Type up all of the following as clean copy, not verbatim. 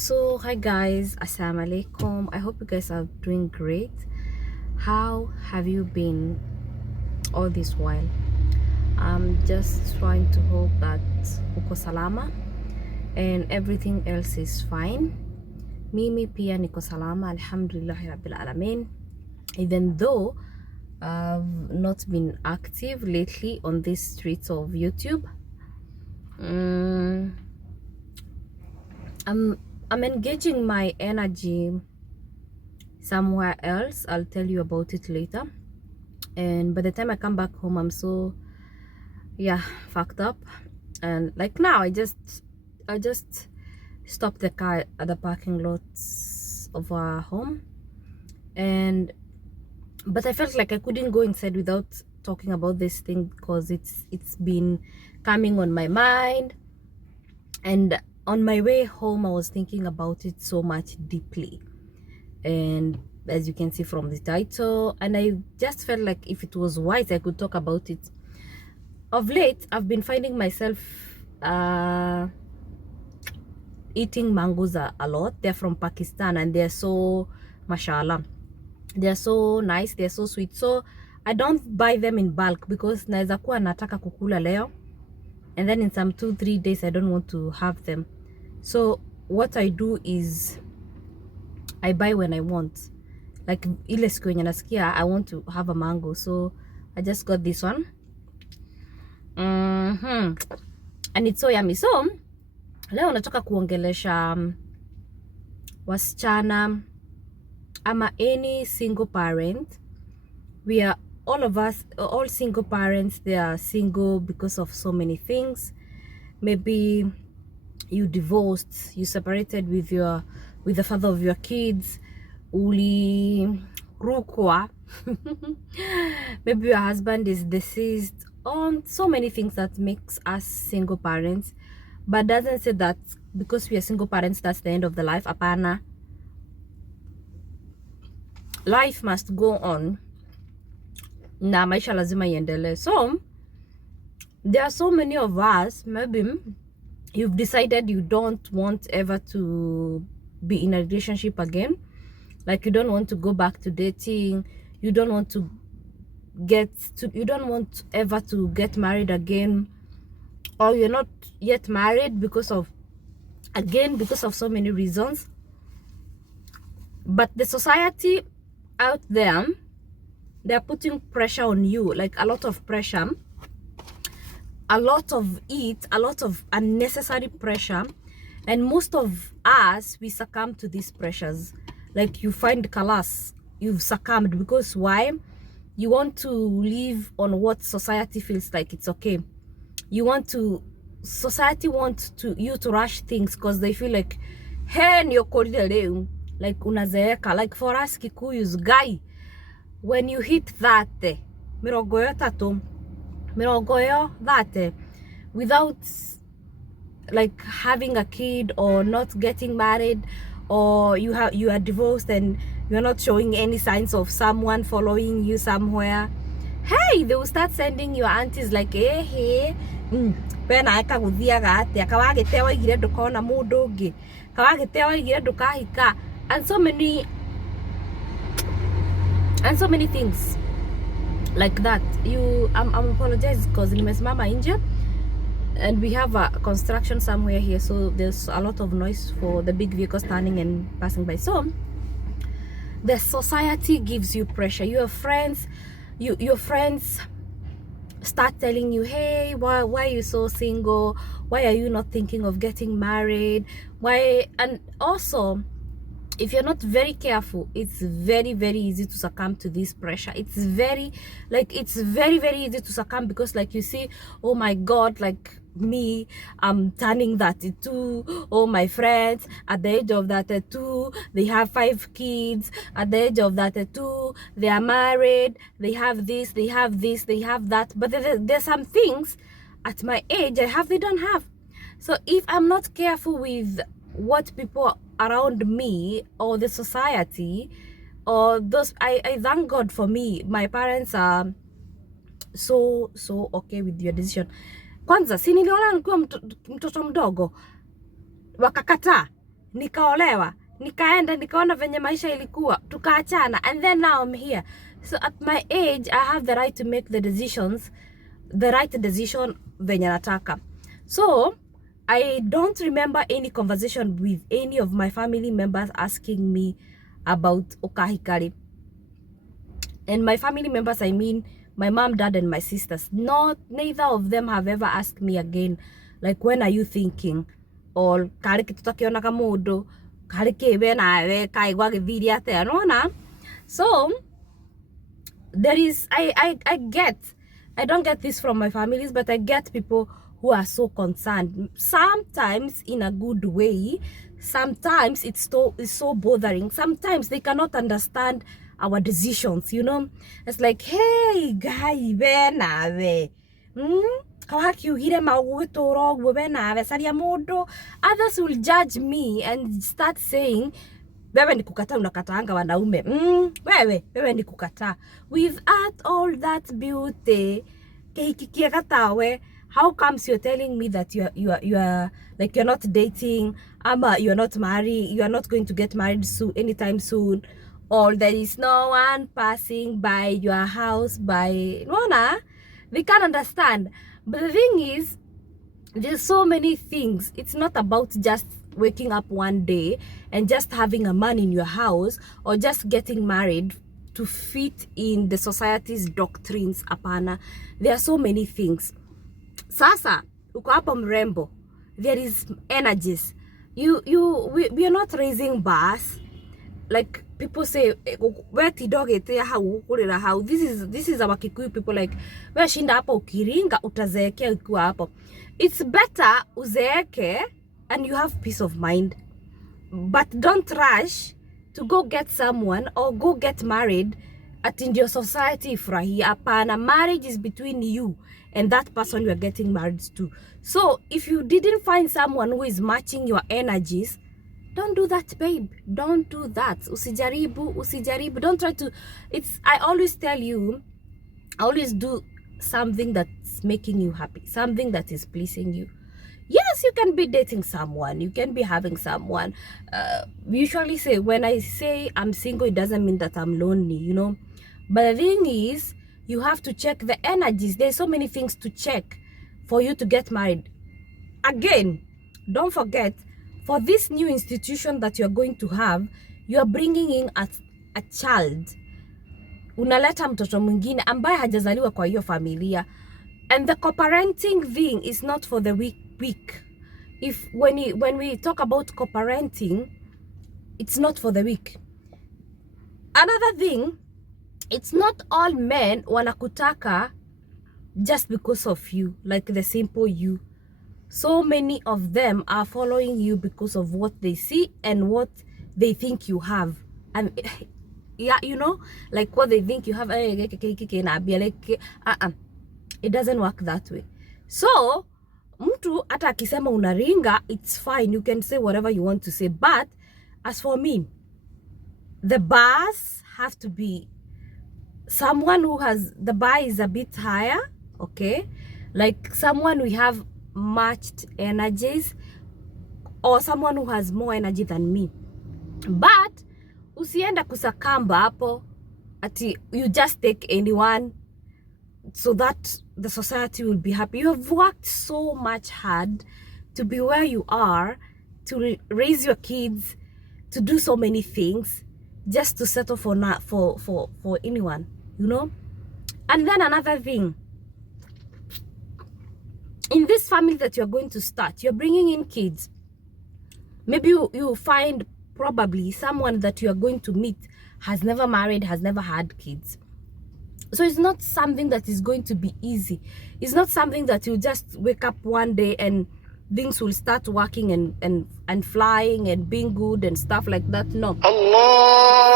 So hi guys, assalamu alaikum. I hope you guys are doing great. How have you been all this while? I'm just trying to hope that uko salama and everything else is fine. Mimi pia niko salama, alhamdulillahi rabbil alamin. Even though I've not been active lately on these streets of YouTube. Mm, I'm engaging my energy somewhere else. I'll tell you about it later. And by the time I come back home, I'm so fucked up. And like now, I just stopped the car at the parking lots of our home, and but I felt like I couldn't go inside without talking about this thing because it's been coming on my mind. And on my way home, I was thinking about it so much deeply, and as you can see from the title, and I just felt like if it was wise I could talk about it. Of late I've been finding myself eating mangoes a lot. They're from Pakistan and they're so, mashallah, they're so nice, they're so sweet. So I don't buy them in bulk because naweza kuwa nataka kukula leo and then in some 2-3 days I don't want to have them. So what I do is I buy when I want. Like ile siku yenye nasikia I want to have a mango, so I just got this one. And it's so yummy. So leo nataka kuongelesha wasichana ama any single parent. We are all of us, all single parents. They are single because of so many things. Maybe you divorced, you separated with the father of your kids, rukwa. Maybe your husband is deceased, on so many things that makes us single parents, but doesn't say that because we are single parents that's the end of the life. Apana, life must go on na maisha lazima iendelee. So there are so many of us, maybe you've decided you don't want ever to be in a relationship again. Like you don't want to go back to dating, you don't want ever to get married again, or you're not yet married because of so many reasons. But the society out there, they're putting pressure on you, like a lot of pressure, a lot of unnecessary pressure. And most of us, we succumb to these pressures. Like you find kalas, you've succumbed because why? You want to live on what society feels like it's okay. Society wants you to rush things because they feel like, hey, like unazeeka. Like for us Kikuyus, guy, when you hit that mirogoyo that without like having a kid or not getting married, or you are divorced and you're not showing any signs of someone following you somewhere, hey, they will start sending your aunties like, hey, pena eka guthiaga atia kawagetewa igire ndukona mundu ungi kawagetewa igire ndukahika, and so many things like that. I'm apologize because nimesimama nje and we have a construction somewhere here, so there's a lot of noise for the big vehicles turning and passing by. So the society gives you pressure. Your friends start telling you, hey, why are you so single? Why are you not thinking of getting married? Why? And also, if you're not very careful, it's very, very easy to succumb to this pressure. It's very, very easy to succumb because, like, you see, oh my God, like me, I'm turning 32. Oh, my friends at the age of 32, they have 5 kids. At the age of 32, they are married. They have this, they have that. But there's some things at my age they don't have. So if I'm not careful with what people around me or the society or those, I thank God for me, my parents are so okay with your decision. Kwanza si niliona nikiwa mtoto mdogo wakakataa, nikaolewa, nikaenda nikaona venye maisha ilikuwa, tukaachana, and then now I'm here. So at my age I have the right to make the right decision venye nataka. So I don't remember any conversation with any of my family members asking me about ukahikari. And my family members, I mean my mom, dad, and my sisters. Neither of them have ever asked me again, like, when are you thinking? Or kari kitutakiona kamudo, kari kebe nawe kaigwa githiri atia, no. So there is, I get, I don't get this from my families, but I get people who are so concerned, sometimes in a good way, sometimes it's so bothering, sometimes they cannot understand our decisions, you know. It's like, hey guy, benawe kawakiugire magutoro gwo benawe saria mundu. Others will judge me and start saying, wewe ni kukataa, unakataanga wanaume. Wewe ni kukataa. Without all that beauty, kehikikie katawe, how comes you're telling me that you are like you're not dating, ama you're not married, you are not going to get married soon, anytime soon, or there is no one passing by your house by they can't understand. But the thing is, there's so many things. It's not about just waking up one day and just having a man in your house or just getting married to fit in the society's doctrines. Apana, there are so many things. Sasa uko hapo mrembo, there is energies. We are not raising bars like people say, weti dog etea hau kurira hau. This is our Kikuyu people, like, we shinda hapo ukiringa utazeekea ukiwa hapo. It's better uzeeke and you have peace of mind, but don't rush to go get someone or go get married at in your society ifurahia. Hapana, marriage is between you and that person you are getting married to. So if you didn't find someone who is matching your energies, don't do that, babe. Don't do that. Usijaribu. Don't try to. I always tell you, always do something that's making you happy, something that is pleasing you. Yes, you can be dating someone, you can be having someone. Usually say, when I say I'm single, it doesn't mean that I'm lonely, you know. But the thing is, you have to check the energies. There's so many things to check for you to get married. Again, don't forget, for this new institution that you're going to have, you're bringing in a child. Unaleta mtoto mwingine ambaye hajazaliwa kwa hiyo familia. And the co-parenting thing is not for the weak. When we talk about co-parenting, it's not for the weak. Another thing, it's not all men wanakutaka just because of you, like the simple you. So many of them are following you because of what they see and what they think you have. And yeah, you know, like what they think you have. It doesn't work that way. So mtu hata akisema unaringa, it's fine, you can say whatever you want to say. But as for me, the bars have to be someone who has, the bar is a bit higher, okay, like someone we have matched energies, or someone who has more energy than me. But usienda kusakamba hapo ati you just take anyone so that the society will be happy. You have worked so much hard to be where you are, to raise your kids, to do so many things, just to settle for anyone, you know. And then another thing, in this family that you're going to start, you're bringing in kids. Maybe you find probably someone that you're going to meet has never married, has never had kids. So it's not something that is going to be easy. It's not something that you just wake up one day and things will start working and flying and being good and stuff like that. No. Allahu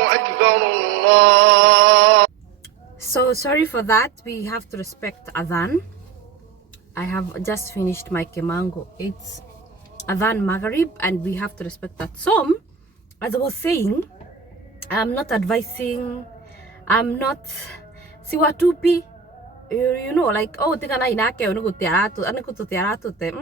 Akbar, Allah. So sorry for that. We have to respect Adhan. I have just finished my kemango. It's Adhan Maghrib and we have to respect that. So as I was saying, I'm not advising, I'm not siwatupi, you know, like, oh, tika na inake unuko tiaratu te.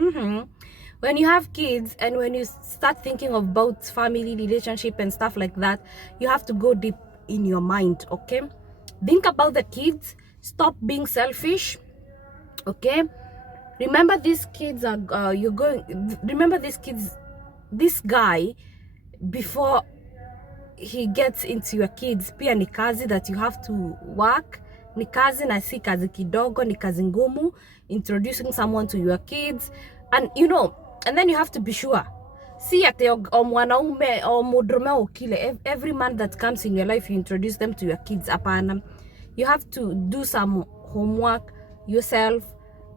when you have kids and when you start thinking about family relationship and stuff like that, you have to go deep in your mind, okay? Think about the kids. Stop being selfish, okay? Remember these kids are remember these kids, this guy, before he gets into your kids, pia ni kazi that you have to work. Ni kazi na si kazi kidogo, ni kazi ngumu, introducing someone to your kids. And you know, and then you have to be sure, si ate mwanaume o mudrume ukile, every man that comes in your life you introduce them to your kids. Apana, you have to do some homework yourself,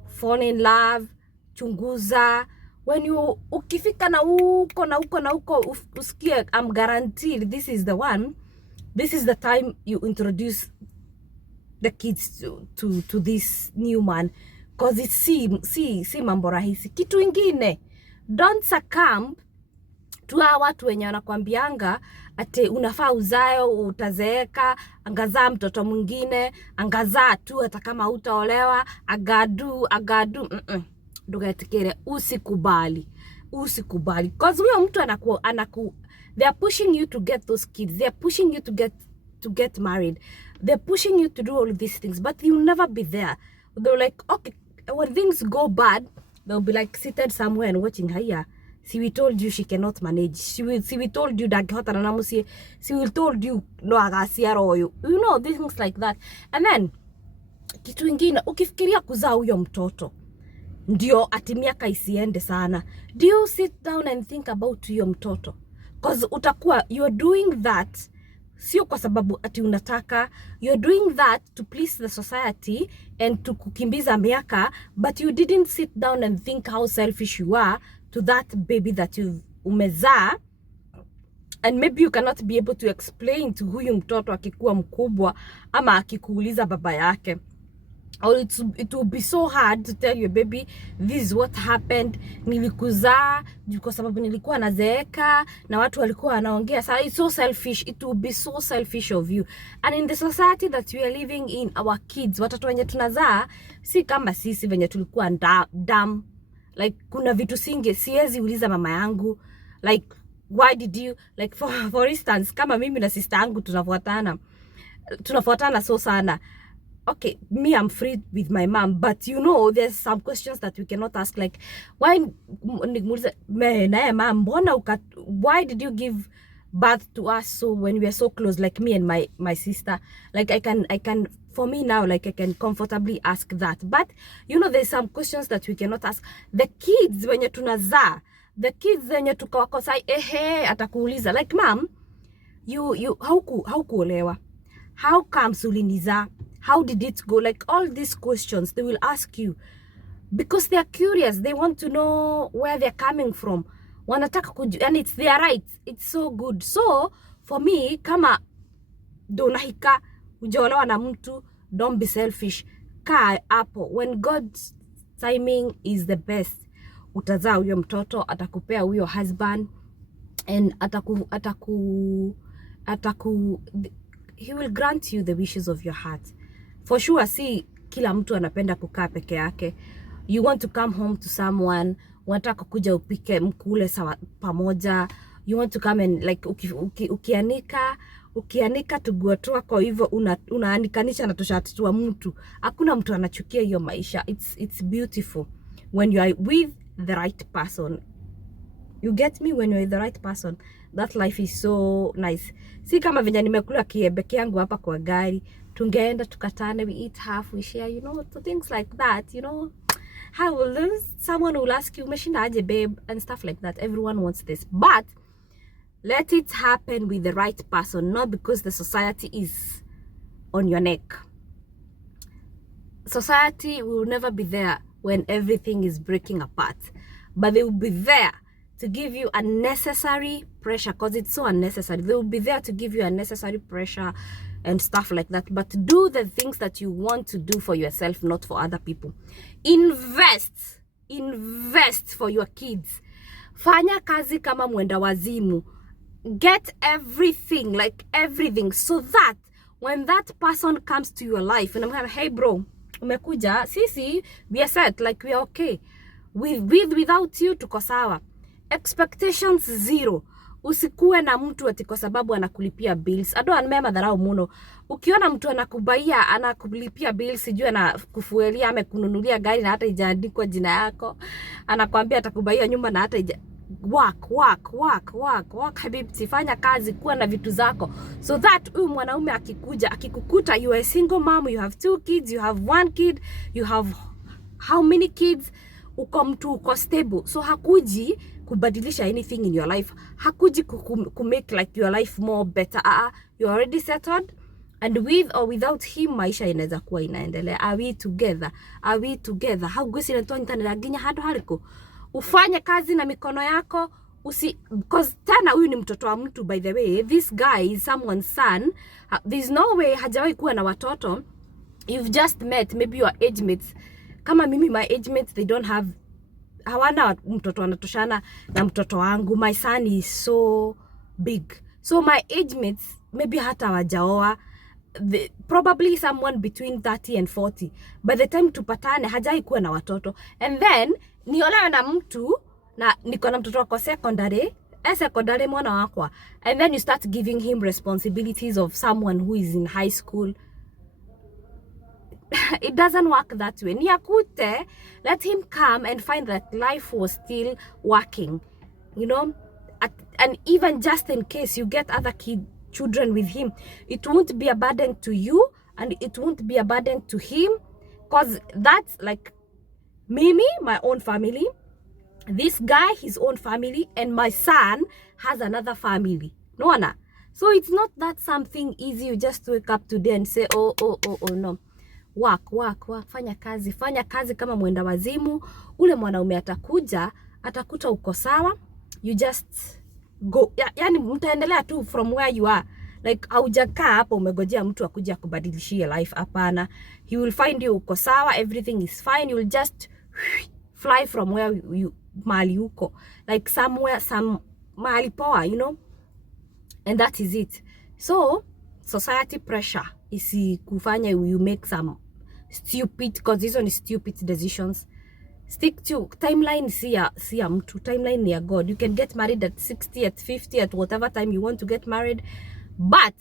fall in love, chunguza. When you ukifika na uko usikie, I'm guaranteed this is the one, this is the time you introduce the kids to this new man, because it's si mambo rahisi. Kitu ingine, don't succumb to watu wenye wanakwambianga ate unafaa uzayo, utazeeka, angazaa mtoto mwingine, angazaa tu hata kama utaolewa, agadu ndugatikere. Usikubali, because huyo mtu anaku they are pushing you to get those kids, they are pushing you to get married, they're pushing you to do all these things, but you'll never be there. They're like, okay, when things go bad, they'll be like seated somewhere and watching her. See, we told you she cannot manage. See, we told you that see, we told you no agasiaro you know, things like that. And then kitu ingine, ukifikiria kuzaa huyo mtoto ndio ati miaka isiende sana, do you sit down and think about huyo mtoto? Because utakuwa you're doing that sio kwa sababu ati unataka, you're doing that to please the society and to kukimbiza miaka, but you didn't sit down and think how selfish you are to that baby that you've umezaa. And maybe you cannot be able to explain to huyu mtoto akikuwa mkubwa ama akikuuliza baba yake, or it will be so hard to tell your baby, this is what happened, nilikuzaa kwa sababu nilikuwa nazeeka na watu walikuwa wanaongea. So it's so selfish, it will be so selfish of you. And in the society that we are living in, our kids, watoto wenye tunazaa si kama sisi venye tulikuwa dumb. Like kuna vitu siwezi uliza mama yangu, like why did you, like for instance, kama mimi na sister yangu tunafuatana so sana. Okay, me, I'm free with my mom, but you know, there's some questions that we cannot ask, like why why did you give birth to us so when we are so close, like me and my sister? Like I can for me now, like I can comfortably ask that. But you know, there's some questions that we cannot ask the kids when you're tunazaa, the kids when you're tukawakosa atakuuliza like, mom, you haukuolewa, how comes uliniza, how did it go? Like all these questions they will ask you because they are curious, they want to know where they're coming from, wanataka and it's their right, it's so good. So for me, kama donahika ujaolewa na mtu, don't be selfish, kaa hapo, when God's timing is the best, utazaa huyo mtoto, atakupea huyo husband, and he will grant you the wishes of your heart. For sure, si kila mtu anapenda kukaa peke yake. You want to come home to someone, unataka kuja upike mkule sawa pamoja. You want to come and like ukianika tuguatua kwa hivyo unaanikanisha na tushati wa mtu. Hakuna mtu anachukia hiyo maisha. It's beautiful when you are with the right person. You get me? When you're with the right person, that life is so nice. Si kama venye nimekula kiebeke yangu hapa kwa gari, tungeenda tukatane, we eat half, we share, you know, things like that, you know. How will someone will ask you, umeshinda aje babe, and stuff like that. Everyone wants this, but let it happen with the right person, not because the society is on your neck. Society will never be there when everything is breaking apart, but they will be there to give you unnecessary pressure, because it's so unnecessary. They will be there to give you unnecessary pressure and stuff like that. But do the things that you want to do for yourself, not for other people. Invest for your kids. Fanya kazi kama mwenda wazimu. Get everything, like everything, so that when that person comes to your life and I'm like, hey bro, umekuja, sisi, we are set, like we are okay. without you tuko sawa. Expectations zero. Usikuwe na mtu ati kwa sababu anakulipia bills. Ado anmema dharau muno. Ukiona mtu anakubaia, anakulipia bills, sijui anakufuelia, amekununulia gari na hata ijaandikwa jina yako. Anakuambia atakubaia nyumba na hata work habibti, fanya kazi, kuwa na vitu zako, so that huyu mwanaume akikukuta you are a single mom, you have 2 kids, you have 1 kid, you have how many kids, uko stable, so hakuji kubadilisha anything in your life, hakuji make like your life more better. You're already settled, and with or without him maisha inaweza kuwa inaendelea. Are we together? How gusi na tuanita niraginya hado haliko ufanye kazi na mikono yako, because tena huyu ni mtoto wa mtu. By the way, this guy is someone's son. There's no way hajawahi kuwa na watoto. You've just met, maybe your age mates. Kama mimi, my age mates, they don't have, hawana mtoto anatoshana na mtoto wangu. My son is so big, so my age mates maybe hata wajaoa, probably someone between 30 and 40. By the time tupatane hajai kuwa na watoto, and then niolewe na mtu na niko na mtoto wako secondary mwana wakwa, and then you start giving him responsibilities of someone who is in high school. It doesn't work that way. Niyakute, let him come and find that life was still working, you know. And even just in case you get other children with him, it won't be a burden to you, and it won't be a burden to him, because that's like Mimi, my own family, this guy, his own family, and my son has another family. No. So it's not that something easy. You just wake up today and say, oh, no. Work. Fanya kazi kama mwenda wazimu. Ule mwanaume atakuta uko sawa. You just go. Yani mtaendelea tu from where you are. Like haujakaa hapo umegojea mtu akuja kubadilishia life, hapana. He will find you uko sawa, everything is fine. You will just fly from where you mali uko, like somewhere, some mali poa, you know. And that is it. So society pressure isi kufanya you make some stupid, because these are stupid decisions. Stick to timeline. See ya mtu, timeline ya God. You can get married at 60, at 50, at whatever time you want to get married, but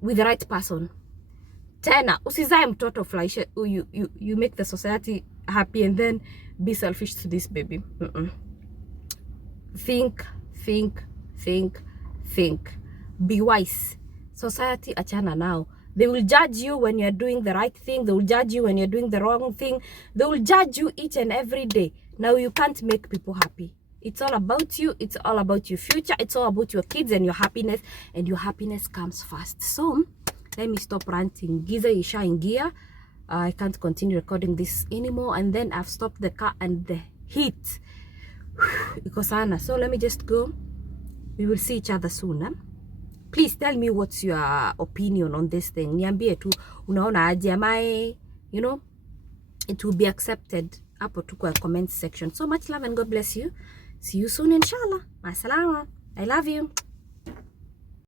with the right person. Tena usizae mtoto flaisha, you make the society happy and then be selfish to this baby. Think. Be wise. Society achana now. They will judge you when you're doing the right thing. They will judge you when you're doing the wrong thing. They will judge you each and every day. Now you can't make people happy. It's all about you. It's all about your future. It's all about your kids and your happiness. And your happiness comes first. So let me stop ranting. Giza isha ingia. I can't continue recording this anymore. And then I've stopped the car and the heat. Iko sana. So let me just go. We will see each other soon. Please tell me what's your opinion on this thing. Niambie tu unaona aje, amae, you know, it will be accepted. Hapo tu kwa comment section. So much love and God bless you. See you soon inshallah. Masalama. I love you.